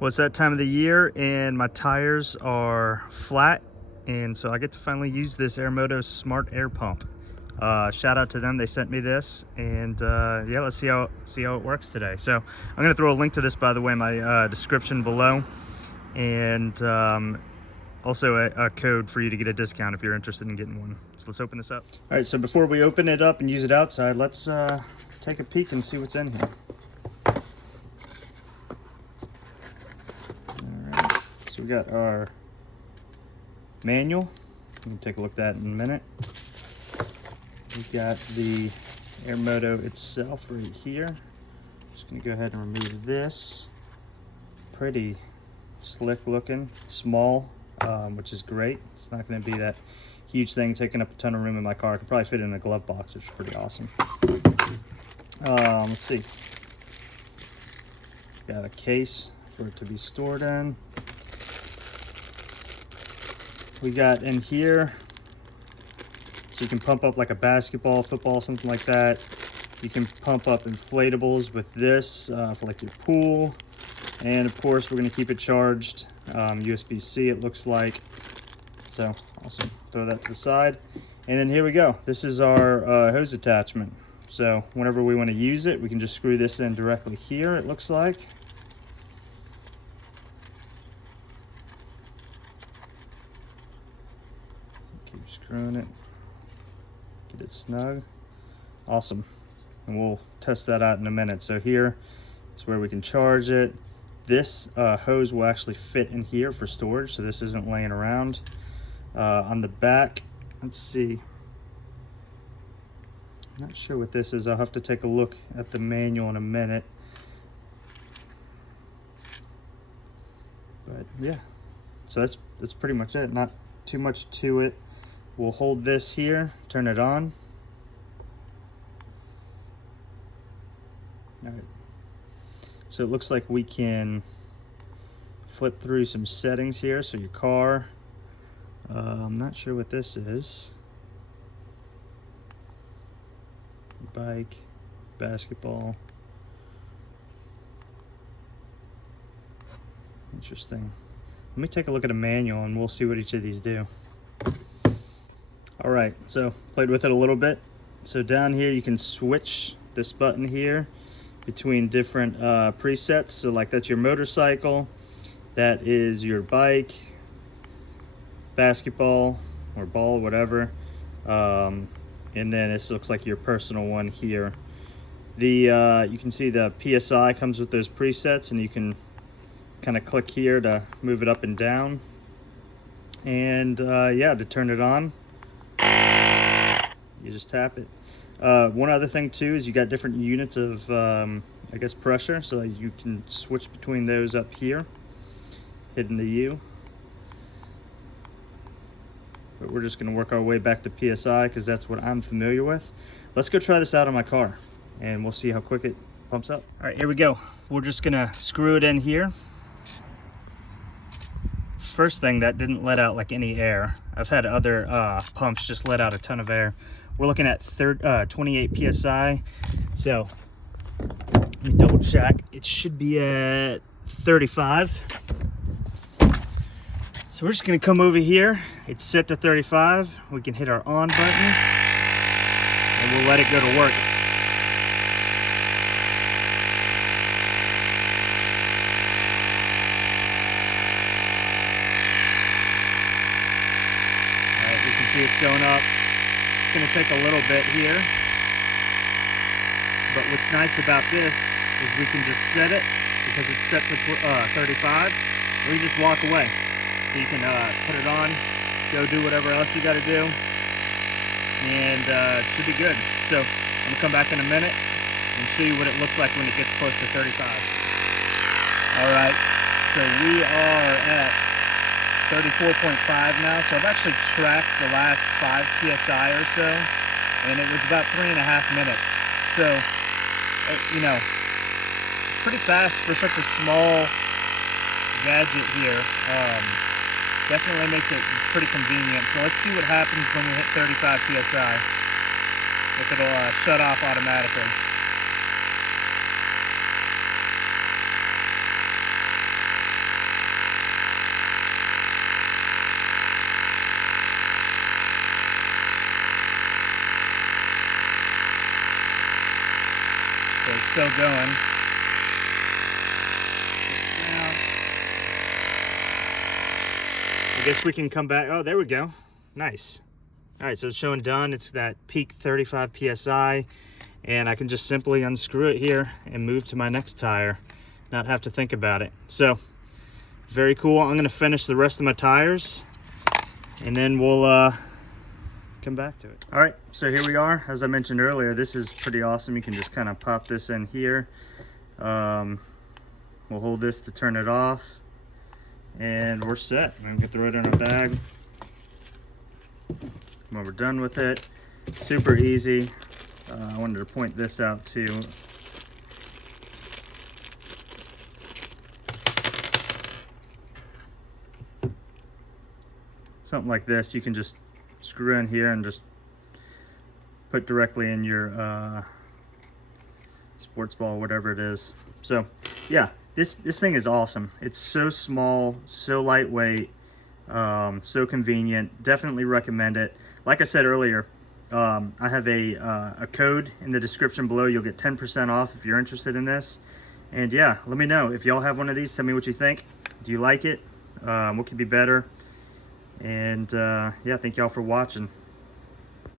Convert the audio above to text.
Well, it's that time of the year and my tires are flat, and so I get to finally use this Airmoto Smart Air Pump. Shout out to them, they sent me this, and yeah, let's see how it works today. So I'm gonna throw a link to this, by the way, in my description below, and also a code for you to get a discount if you're interested in getting one. So let's open this up. All right, so before we open it up and use it outside, let's take a peek and see what's in here. So we got our manual. We can take a look at that in a minute. We've got the Airmoto itself right here. Just gonna go ahead and remove this. Pretty slick looking, small, which is great. It's not gonna be that huge thing taking up a ton of room in my car. I could probably fit it in a glove box, which is pretty awesome. Let's see. Got a case for it to be stored in. We got in here, so you can pump up like a basketball, football, something like that. You can pump up inflatables with this for like your pool. And of course, we're gonna keep it charged. USB-C it looks like. So awesome, throw that to the side. And then here we go. This is our hose attachment. So whenever we wanna use it, we can just screw this in directly here, it looks like. Keep screwing it, get it snug. Awesome, and we'll test that out in a minute. So here is where we can charge it. This hose will actually fit in here for storage, so this isn't laying around. On the back, let's see. Not sure what this is. I'll have to take a look at the manual in a minute. But yeah, so that's pretty much it. Not too much to it. We'll hold this here, turn it on. All right. So it looks like we can flip through some settings here. So your car, I'm not sure what this is. Bike, basketball. Interesting. Let me take a look at a manual and we'll see what each of these do. All right, so played with it a little bit. So down here you can switch this button here between different presets. So like that's your motorcycle, that is your bike, basketball or ball, whatever. And then this looks like your personal one here. The you can see the PSI comes with those presets, and you can kind of click here to move it up and down. And yeah, to turn it on, you just tap it. One other thing too is you got different units of I guess pressure, so you can switch between those up here, hitting the U. But we're just going to work our way back to PSI because that's what I'm familiar with. Let's go try this out on my car and we'll see how quick it pumps up. All right, here we go. We're just going to screw it in here. First thing, that didn't let out like any air. I've had other pumps just let out a ton of air. We're looking at 28 PSI. So let me double check. It should be at 35. So we're just gonna come over here. It's set to 35. We can hit our on button and we'll let it go to work. All right, you can see it's going up. It's gonna take a little bit here. But what's nice about this is we can just set it because it's set to 35. Or you just walk away. So you can put it on, go do whatever else you got to do, and it should be good. So I'm gonna come back in a minute and show you what it looks like when it gets close to 35. All right, so we are at 34.5 now. So I've actually tracked the last 5 PSI or so, and it was about 3.5 minutes. So, you know, it's pretty fast for such a small gadget here. Definitely makes it pretty convenient. So let's see what happens when we hit 35 PSI. If it'll shut off automatically. still going. I guess we can come back. Oh, there we go. Nice. All right, so it's showing done. It's that peak 35 PSI, and I can just simply unscrew it here and move to my next tire, not have to think about it. So very cool. I'm gonna finish the rest of my tires and then we'll come back to it. All right, so here we are. As I mentioned earlier, this is pretty awesome. You can just kind of pop this in here. We'll hold this to turn it off, and we're set. I'm gonna throw it in a bag when we're done with it. Super easy. I wanted to point this out too. Something like this, you can just screw in here and just put directly in your sports ball, whatever it is. So yeah, this thing is awesome. It's so small, so lightweight, so convenient. Definitely recommend it. Like I said earlier, I have a code in the description below. You'll get 10% off if you're interested in this. And yeah, let me know if y'all have one of these. Tell me what you think. Do you like it? What could be better? And yeah, thank y'all for watching.